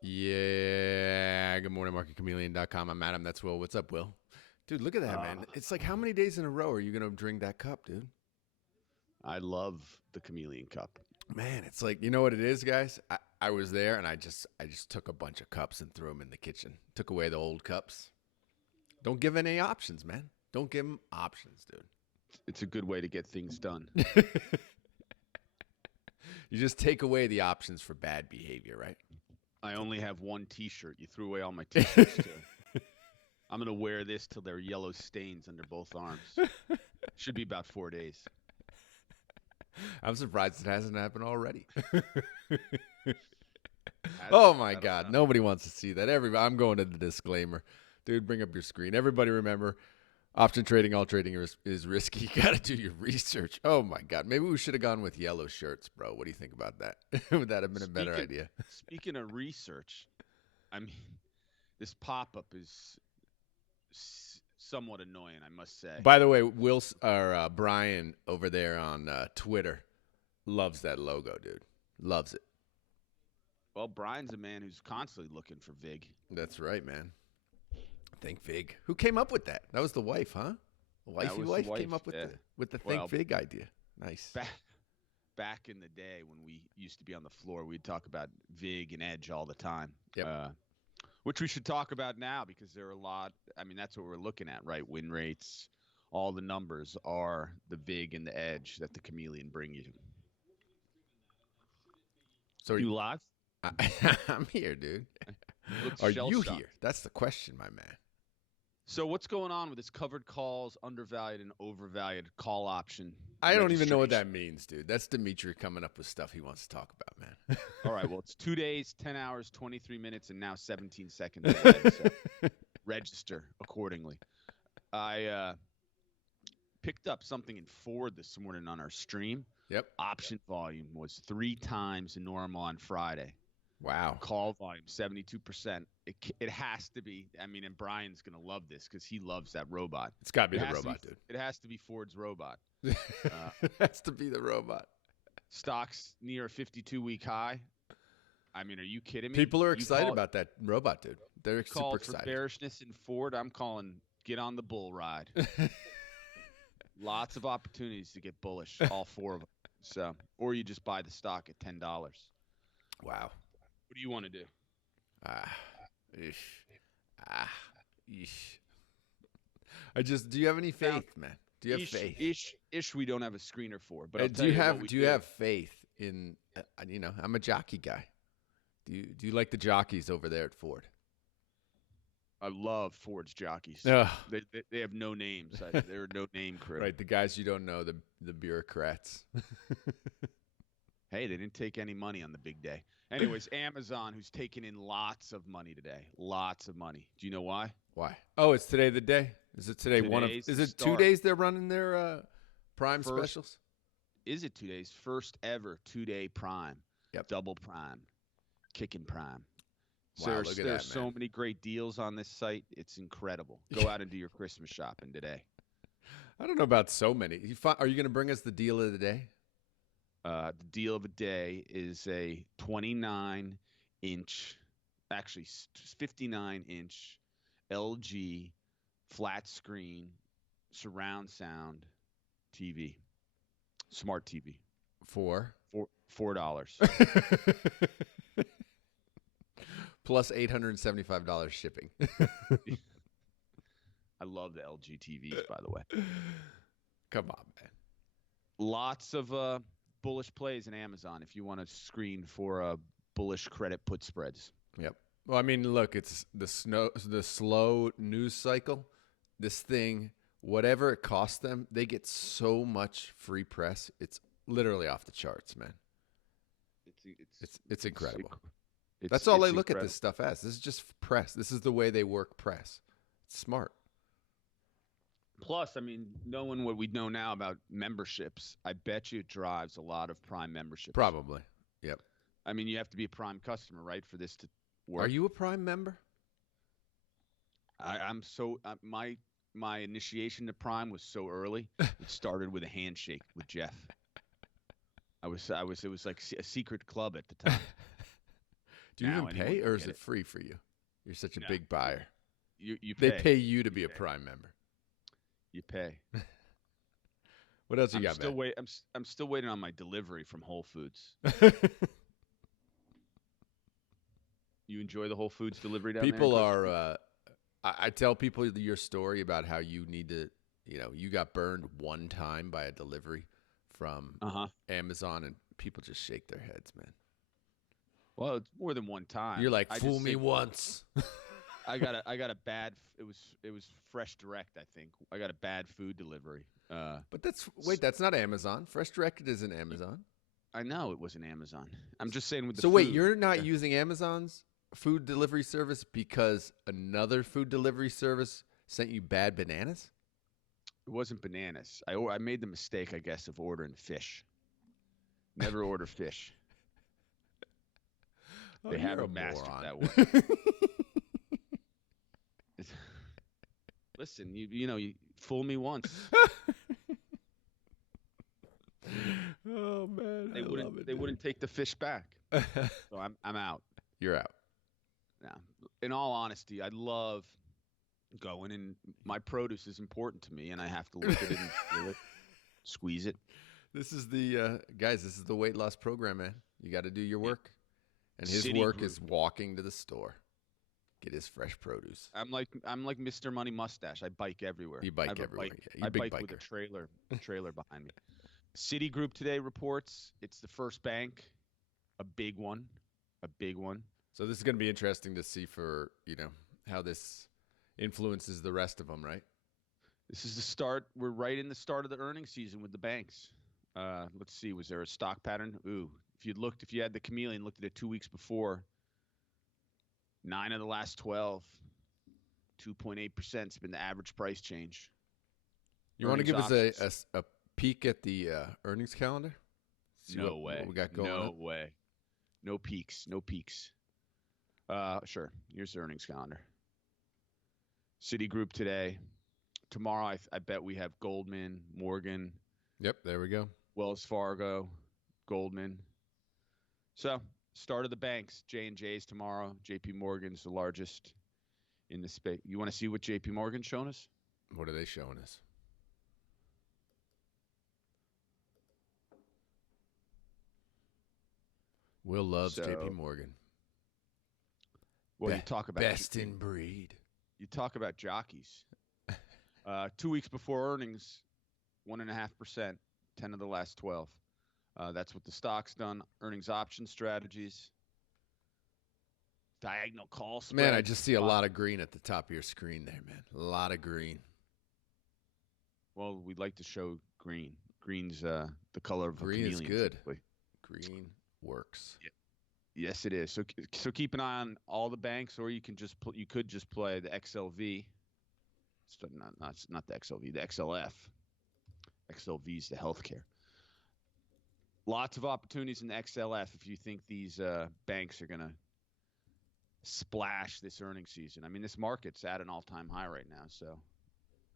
Yeah. Good morning, MarketChameleon.com. I'm Adam. That's Will. What's up, Will? Dude, look at that, man. It's like how many days in a row are you going to drink that cup, dude? I love the Chameleon Cup. Man, it's like, you know what it is, guys? I was there and I just took a bunch of cups and threw them in the kitchen. Took away the old cups. Don't give any options, man. Don't give them options, dude. It's a good way to get things done. You just take away the options for bad behavior, right? I only have one T-shirt. You threw away all my T-shirts too. I'm gonna wear this till there are yellow stains under both arms. Should be about 4 days. I'm surprised it hasn't happened already. Oh my God. Nobody wants to see that. I'm going to the disclaimer. Dude, bring up your screen. Everybody remember, option trading, all trading is risky. You got to do your research. Oh my God. Maybe we should have gone with yellow shirts, bro. What do you think about that? Would that have been a better idea? Speaking of research, I mean, this pop-up is somewhat annoying, I must say. By the way, Brian over there on Twitter loves that logo, dude. Loves it. Well, Brian's a man who's constantly looking for VIG. That's right, man. Think VIG. Who came up with that? That was the wife, huh? The wifey wife came up with the Think VIG idea. Nice. Back in the day when we used to be on the floor, we'd talk about VIG and Edge all the time. Yep. Which we should talk about now because there are a lot. I mean, that's what we're looking at, right? Win rates, all the numbers are the VIG and the Edge that the Chameleon bring you. So are you live? I'm here, dude. Are you here? That's the question, my man. So what's going on with this covered calls, undervalued and overvalued call option? I don't even know what that means, dude. That's Dimitri coming up with stuff he wants to talk about, man. All right, well, it's 2 days, 10 hours, 23 minutes, and now 17 seconds ahead, so register accordingly. I picked up something in Ford this morning on our stream. Yep. Option volume was 3 times the normal on Friday. Wow. Call volume, 72%. It has to be. I mean, and Brian's going to love this because he loves that robot. It's got to be the robot, dude. It has to be Ford's robot. It has to be the robot. Stocks near a 52-week high. I mean, are you kidding me? People are excited about that robot, dude. They're super excited. For bearishness in Ford. I'm calling get on the bull ride. Lots of opportunities to get bullish, all 4 of them. So, or you just buy the stock at $10. Wow. What do you want to do? Do you have any faith, man? Do you have faith? Ish, we don't have a screener for. But do you have faith in? I'm a jockey guy. Do you like the jockeys over there at Ford? I love Ford's jockeys. They have no names. They're no name crew. Right, the guys you don't know, the bureaucrats. Hey, they didn't take any money on the big day. Anyways, Amazon, who's taking in lots of money today. Lots of money. Do you know why? Why? Oh, it's today the day? Is it today is it 2 days they're running their Prime specials? Is it 2 days? First ever 2-day Prime. Yep. Double Prime. Kicking Prime. Wow, look at that, there's so many great deals on this site. It's incredible. Go out and do your Christmas shopping today. I don't know about so many. Are you going to bring us the deal of the day? The deal of the day is a 29-inch, actually 59-inch LG flat screen surround sound TV, smart TV. For $4. Plus $875 shipping. I love the LG TVs, by the way. Come on, man. Lots of bullish plays in Amazon if you want to screen for bullish credit put spreads. Yep. Well, I mean, look, it's the slow news cycle. This thing, whatever it costs them, they get so much free press. It's literally off the charts, man. It's incredible. That's all I look at this stuff as. This is just press. This is the way they work press. It's smart. Plus, I mean, knowing what we know now about memberships, I bet you it drives a lot of Prime memberships. Probably. Yep. I mean, you have to be a Prime customer, right, for this to work. Are you a Prime member? I'm so my initiation to Prime was so early. It started with a handshake with Jeff. It was like a secret club at the time. Do you Now even anyone pay, can or is get it free for you? You're such a No. big buyer. You They pay. pay you to be a pay. Prime member. You pay. What else you I'm got, still man? wait. I'm still waiting on my delivery from Whole Foods. You enjoy the Whole Foods delivery down People there? In Costa are. Rica? I tell people your story about how you need to. You got burned one time by a delivery from Uh-huh. Amazon, and people just shake their heads, man. Well, it's more than one time. You're like, I fool just me said once. I got a bad. It was Fresh Direct, I think. I got a bad food delivery. But that's not Amazon. Fresh Directed isn't Amazon. I know it wasn't Amazon. I'm just saying with the So food. wait, you're not Okay. using Amazon's food delivery service because another food delivery service sent you bad bananas? It wasn't bananas. I made the mistake, I guess, of ordering fish. Never order fish. Oh, They you're haven't a mastered moron. that one. Listen, you fool me once. Oh man, I love it. They wouldn't take the fish back. dude. So I'm out. You're out. Now, in all honesty, I love going, and my produce is important to me, and I have to look at it and feel it, squeeze it. This is the guys. This is the weight loss program, man. You got to do your work, and his City work Group. is walking to the store, get his fresh produce. I'm like Mr. Money Mustache. I bike everywhere. You I bike have a everywhere. bike- Yeah, you I big bike with a biker. trailer behind me. Citigroup today reports it's the first bank, a big one. So this is going to be interesting to see for how this influences the rest of them, right? This is the start. We're right in the start of the earnings season with the banks. Let's see. Was there a stock pattern? Ooh, if you had the Chameleon, looked at it 2 weeks before. 9 of the last 12, 2.8% has been the average price change. You want to Earnings give options. us a peek at the earnings calendar? See No what way. we got going No on? way. No peaks. Sure. Here's the earnings calendar. Citigroup today. Tomorrow, I bet we have Goldman, Morgan, Yep, there we go. Wells Fargo, Goldman. So, start of the banks. J&J's tomorrow. JP Morgan's the largest in the space. You want to see what JP Morgan's showing us? What are they showing us? Will loves JP Morgan. Well, you talk about best in breed. You talk about jockeys. 2 weeks before earnings, 1.5%, 10 of the last 12. That's what the stock's done. Earnings option strategies. Diagonal call spread. Man, I just see a lot of green at the top of your screen there, man. A lot of green. Well, we'd like to show green. Green's the color of green a is chameleon. good. Typically. Green works. Yeah. Yes, it is. So keep an eye on all the banks, or you could just play the XLV. Not the XLV, the XLF. XLV is the healthcare. Lots of opportunities in the XLF if you think these banks are going to splash this earnings season. I mean, this market's at an all-time high right now. So,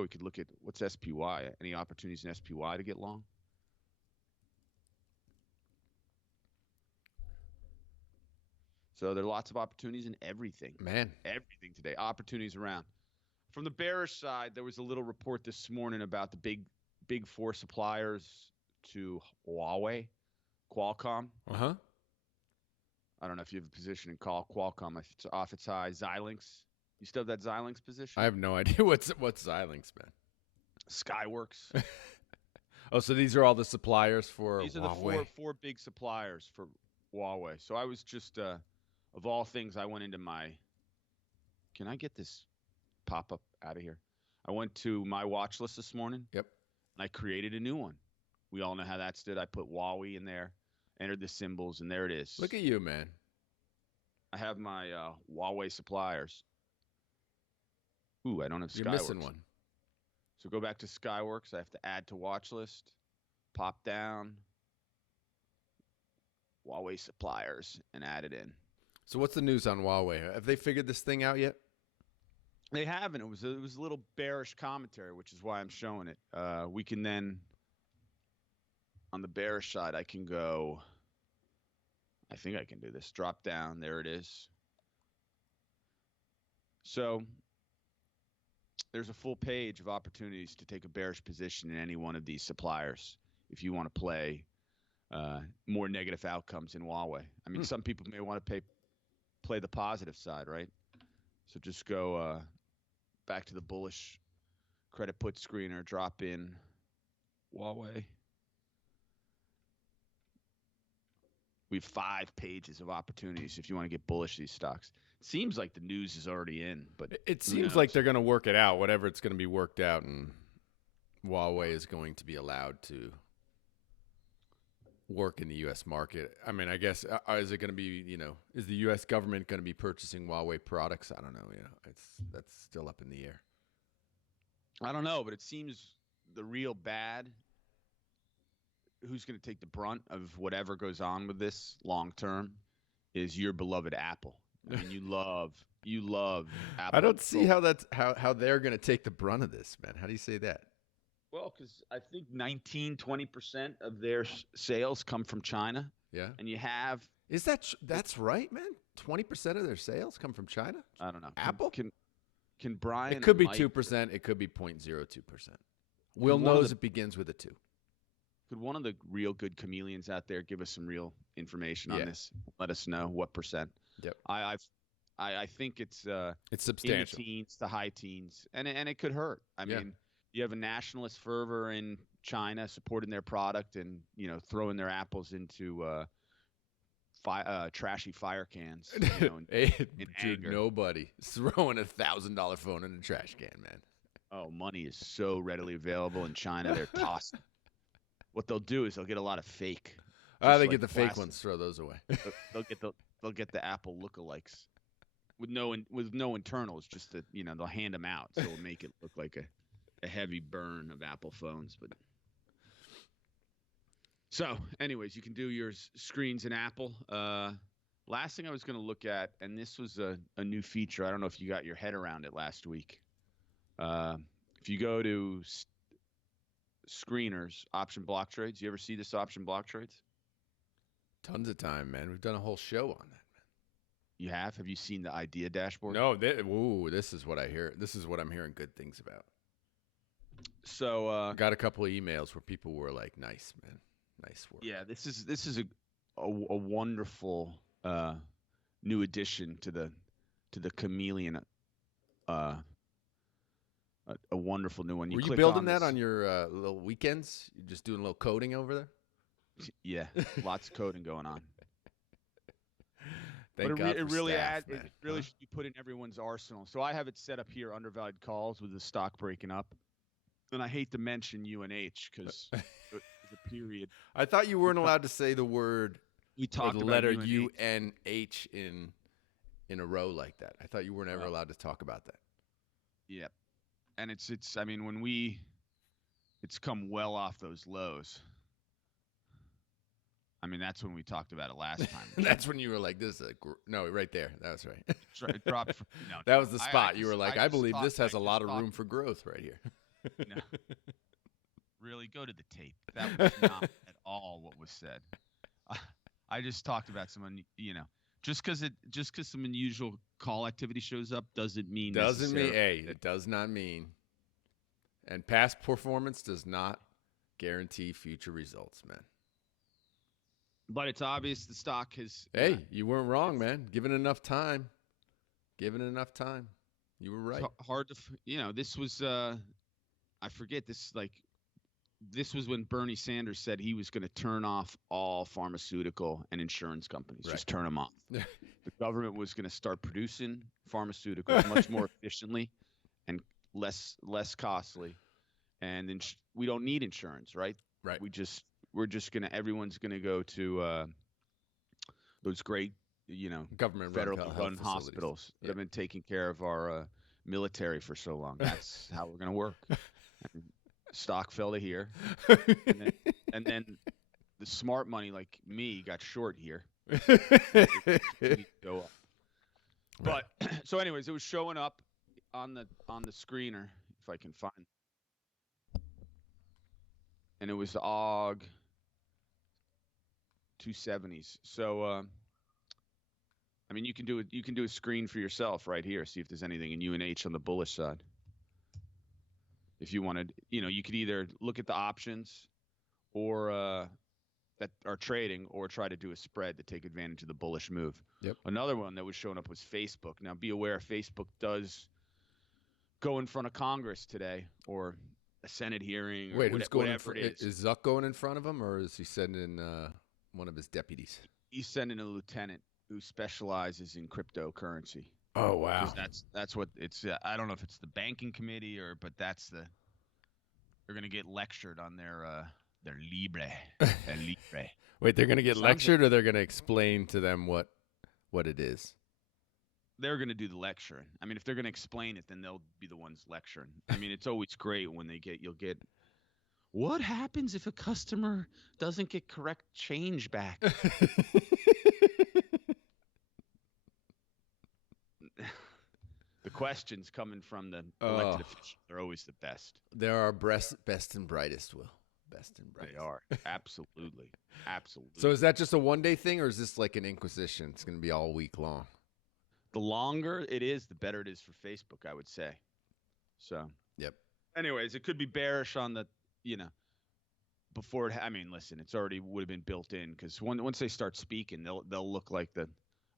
we could look at what's SPY. Any opportunities in SPY to get long? So there are lots of opportunities in everything. Man. Everything today. Opportunities around. From the bearish side, there was a little report this morning about the big four suppliers to Huawei, Qualcomm. Uh-huh. I don't know if you have a position in Qualcomm. If it's off its high, Xilinx. You still have that Xilinx position? I have no idea what's Xilinx, man. Skyworks. Oh, so these are all the suppliers for These are Huawei. the four big suppliers for Huawei. So I was just, of all things, I went into my. Can I get this pop-up out of here? I went to my watch list this morning. Yep. And I created a new one. We all know how that stood. I put Huawei in there, entered the symbols, and there it is. Look at you, man. I have my Huawei suppliers. Ooh, I don't have Skyworks. You're missing one. So go back to Skyworks. I have to add to watch list. Pop down. Huawei suppliers and add it in. So what's the news on Huawei? Have they figured this thing out yet? They haven't. It was a little bearish commentary, which is why I'm showing it. We can then, on the bearish side, I can go. I think I can do this. Drop down. There it is. So there's a full page of opportunities to take a bearish position in any one of these suppliers if you want to play more negative outcomes in Huawei. I mean, some people may want to play the positive side, right? So just go back to the bullish credit put screener, drop in Huawei. We have 5 pages of opportunities if you want to get bullish these stocks. Seems like the news is already in, but it seems like they're going to work it out, whatever it's going to be worked out, and Huawei is going to be allowed to work in the U.S. market. I mean, I guess, is it going to be, is the U.S. government going to be purchasing Huawei products? I don't know. That's still up in the air. I don't know, but it seems the real bad, who's going to take the brunt of whatever goes on with this long term, is your beloved Apple. I mean, you love Apple. I don't see how that's how they're going to take the brunt of this, man. How do you say that? Well, because I think 20% of their sales come from China. Yeah. And you have. Is that's right, man? 20% of their sales come from China? I don't know. Apple? Can Brian? It could be 2%. It could be 0.02%. Will knows it begins with a 2. Could one of the real good chameleons out there give us some real information on this? Let us know what percent. Yep. I think it's substantial. In the teens to high teens, and it could hurt. I mean, you have a nationalist fervor in China supporting their product and throwing their apples into trashy fire cans. In anger. Nobody is throwing $1,000 phone in a trash can, man. Oh, money is so readily available in China. They're tossing. What they'll do is they'll get a lot of fake. They get the fake ones. Throw those away. They'll get the Apple lookalikes with no internals. Just that they'll hand them out, so it'll make it look like a heavy burn of Apple phones. But so, anyways, you can do your screens in Apple. Last thing I was going to look at, and this was a new feature. I don't know if you got your head around it last week. If you go to screeners, option block trades. You ever see this option block trades? Tons of time, man. We've done a whole show on that, man. You have? Have you seen the idea dashboard? No. This is what I hear. This is what I'm hearing good things about. So got a couple of emails where people were like, "Nice, man, nice work." Yeah, this is a wonderful new addition to the Chameleon. A wonderful new one. Were you building that on your little weekends? You're just doing a little coding over there? Yeah, lots of coding going on. Thank God it for really staff, adds. man. It really should be put in everyone's arsenal. So I have it set up here, undervalued calls with the stock breaking up, and I hate to mention UNH because there's a period. I thought you weren't allowed to say the word. We talked the about letter UNH in a row like that. I thought you weren't ever allowed to talk about that. Yeah. And it's I mean, it's come well off those lows. I mean, that's when we talked about it last time. That's when you were like, "This is no, right there." That was right. It dropped. That was the spot. You were like, "I believe this has a lot of room for growth right here." No. Really, go to the tape. That was not at all what was said. I just talked about someone, just because some unusual call activity shows up doesn't mean it does not mean. And past performance does not guarantee future results, man. But it's obvious the stock has. Hey, you weren't wrong, man. Given enough time, you were right. It's hard to, this was, I forget this, this was when Bernie Sanders said he was going to turn off all pharmaceutical and insurance companies. Right. Just turn them off. The government was going to start producing pharmaceuticals much more efficiently and less costly. And then we don't need insurance, right? Right. Everyone's going to go to those great, government federal-run hospitals that have been taking care of our military for so long. That's how we're going to work. And stock fell to here, and then the smart money like me got short here. Go up. But so, anyways, it was showing up on the screener if I can find, and it was the AUG 270s. So, I mean, you can do it. You can do a screen for yourself right here. See if there's anything in UNH on the bullish side. If you wanted, you could either look at the options or that are trading, or try to do a spread to take advantage of the bullish move. Yep. Another one that was showing up was Facebook. Now, be aware, Facebook does go in front of Congress today, or a Senate hearing, or Wait, who's going whatever it is. Is Zuck going in front of him, or is he sending one of his deputies? He's sending a lieutenant who specializes in cryptocurrency. Oh, wow. 'Cause that's what it's. I don't know if it's the banking committee but they're going to get lectured on their Libre. Libre. Wait, they're going to get lectured, or they're going to explain to them what it is? They're going to do the lecturing. I mean, if they're going to explain it, then they'll be the ones lecturing. I mean, it's always great when you'll get, what happens if a customer doesn't get correct change back? The questions coming from the elected officials are always the best. They're our best and brightest, Will. Best and brightest. They are. Absolutely. Absolutely. So is that just a one-day thing, or is this like an inquisition? It's going to be all week long. The longer it is, the better it is for Facebook, I would say. So, yep. Anyways, it could be bearish on the, before it. I mean, listen, it's already would have been built in, because once they start speaking, they'll look like the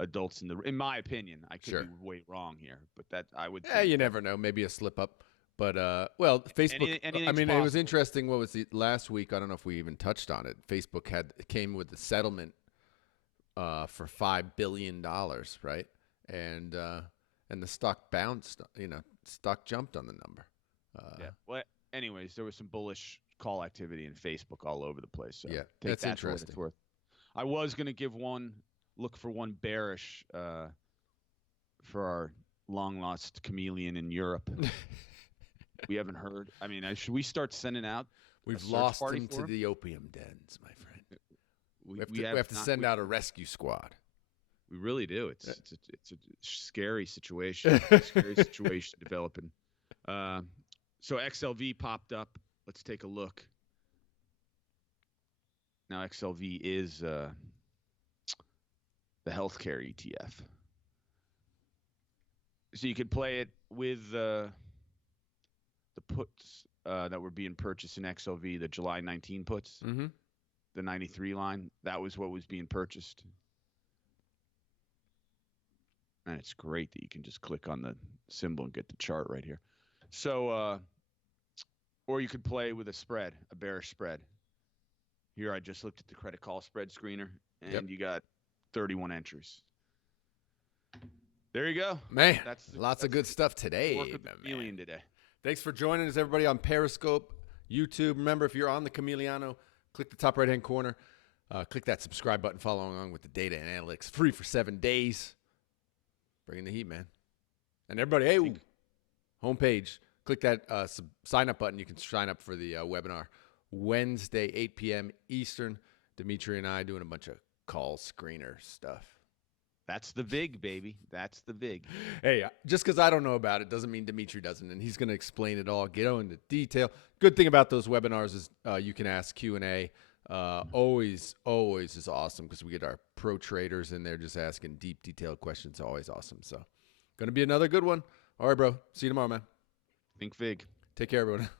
adults in my opinion. I could be way wrong here, but that I would. Yeah, you never know. Maybe a slip up. But well, Facebook. I mean, it was interesting. What was it last week? I don't know if we even touched on it. Facebook came with the settlement for $5 billion, right? And the stock bounced. Stock jumped on the number. Yeah. Well, anyways, there was some bullish call activity in Facebook all over the place. So yeah, take that's that interesting. For what it's worth. I was going to look for one bearish for our long lost Chameleon in Europe. We haven't heard. I mean, should we start sending out? We've lost him to the opium dens, my friend. We have to send out a rescue squad. We really do. It's a scary situation. Scary situation developing. So XLV popped up. Let's take a look. Now XLV is the healthcare ETF. So you could play it with the puts that were being purchased in XLV, the July 19 puts, the 93 line. That was what was being purchased. And it's great that you can just click on the symbol and get the chart right here. So, or you could play with a bearish spread. Here I just looked at the credit call spread screener, and you got 31 entries. There you go. Man, lots of good stuff today. Chameleon today. Thanks for joining us, everybody, on Periscope, YouTube. Remember, if you're on the Chameleon, click the top right-hand corner. Click that subscribe button. Follow along with the data and analytics. Free for 7 days. Bringing the heat, man. And everybody, homepage. Click that sign-up button. You can sign up for the webinar. Wednesday, 8 p.m. Eastern. Dimitri and I doing a bunch of call screener stuff. That's the VIG, baby. That's the VIG. Hey, just because I don't know about it doesn't mean Dimitri doesn't, and he's going to explain it all, get into detail. Good thing about those webinars is you can ask Q&A. Always is awesome because we get our pro traders in there just asking deep, detailed questions. Always awesome. So, going to be another good one. All right, bro. See you tomorrow, man. Think VIG. Take care, everyone.